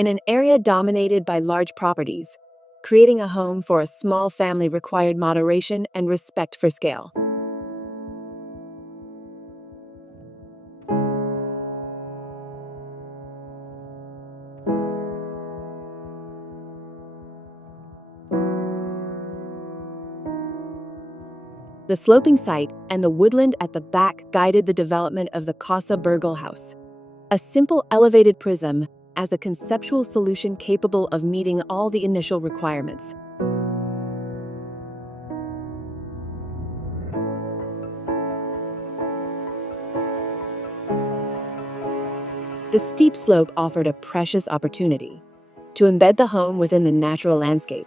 in an area dominated by large properties. Creating a home for a small family required moderation and respect for scale. The sloping site and the woodland at the back guided the development of the Casa Bürgel house, a simple elevated prism as a conceptual solution capable of meeting all the initial requirements. The steep slope offered a precious opportunity to embed the home within the natural landscape,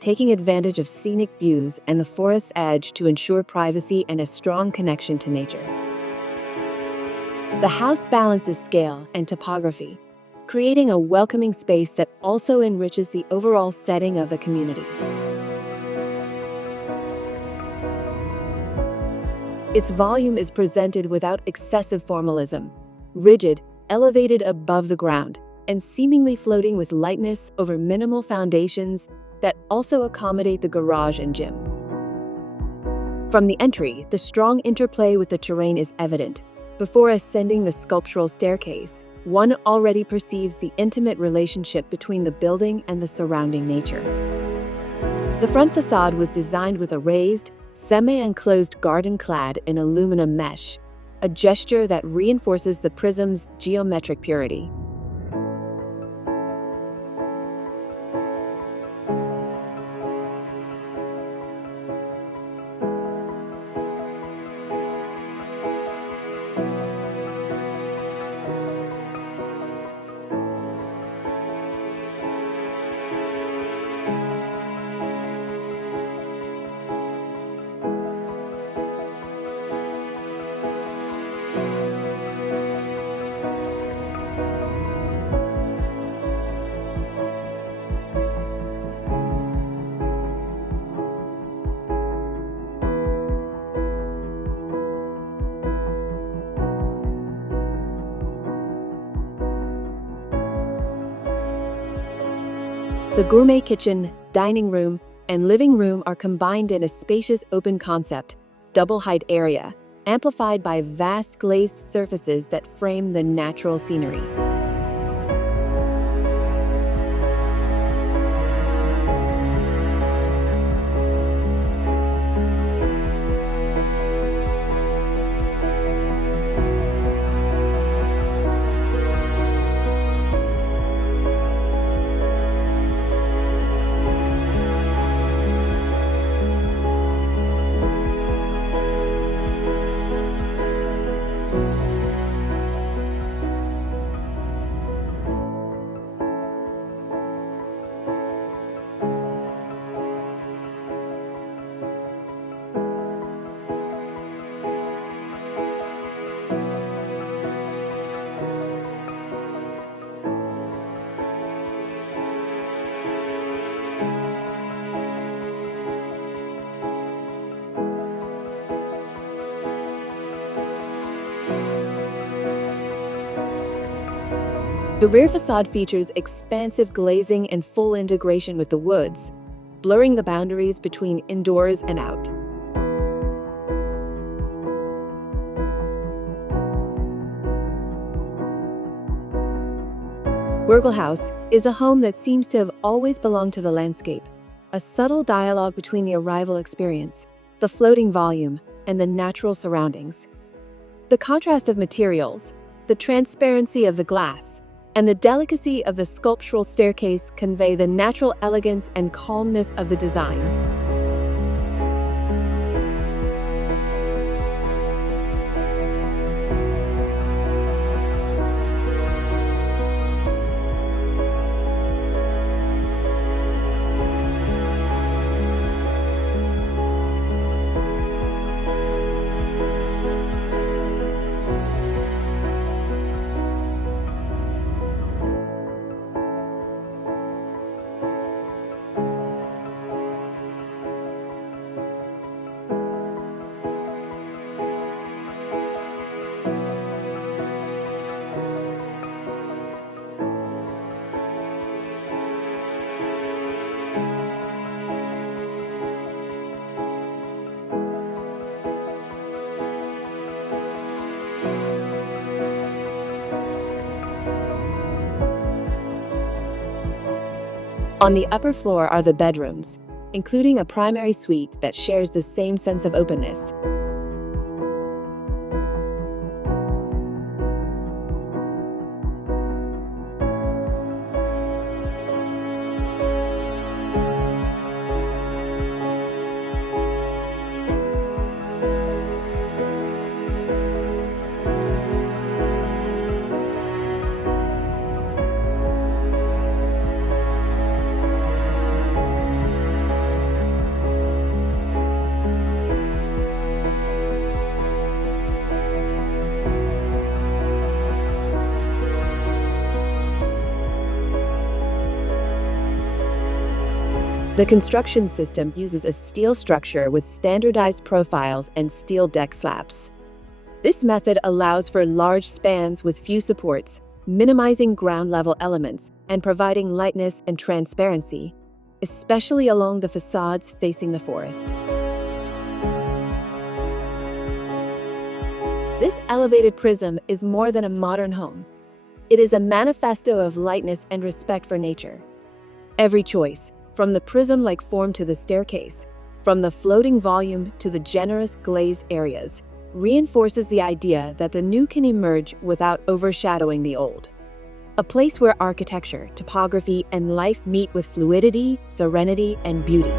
taking advantage of scenic views and the forest's edge to ensure privacy and a strong connection to nature. The house balances scale and topography, creating a welcoming space that also enriches the overall setting of the community. Its volume is presented without excessive formalism, rigid, elevated above the ground, and seemingly floating with lightness over minimal foundations that also accommodate the garage and gym. From the entry, the strong interplay with the terrain is evident. Before ascending the sculptural staircase, one already perceives the intimate relationship between the building and the surrounding nature. The front facade was designed with a raised, semi-enclosed garden clad in aluminum mesh, a gesture that reinforces the prism's geometric purity. The gourmet kitchen, dining room, and living room are combined in a spacious open concept, double-height area, amplified by vast glazed surfaces that frame the natural scenery. The rear facade features expansive glazing and full integration with the woods, blurring the boundaries between indoors and out. Bürgel House is a home that seems to have always belonged to the landscape, a subtle dialogue between the arrival experience, the floating volume, and the natural surroundings. The contrast of materials, the transparency of the glass, and the delicacy of the sculptural staircase convey the natural elegance and calmness of the design. On the upper floor are the bedrooms, including a primary suite that shares the same sense of openness. The construction system uses a steel structure with standardized profiles and steel deck slabs. This method allows for large spans with few supports, minimizing ground-level elements and providing lightness and transparency, especially along the facades facing the forest. This elevated prism is more than a modern home. It is a manifesto of lightness and respect for nature. Every choice, from the prism-like form to the staircase, from the floating volume to the generous glazed areas, reinforces the idea that the new can emerge without overshadowing the old. A place where architecture, topography, and life meet with fluidity, serenity, and beauty.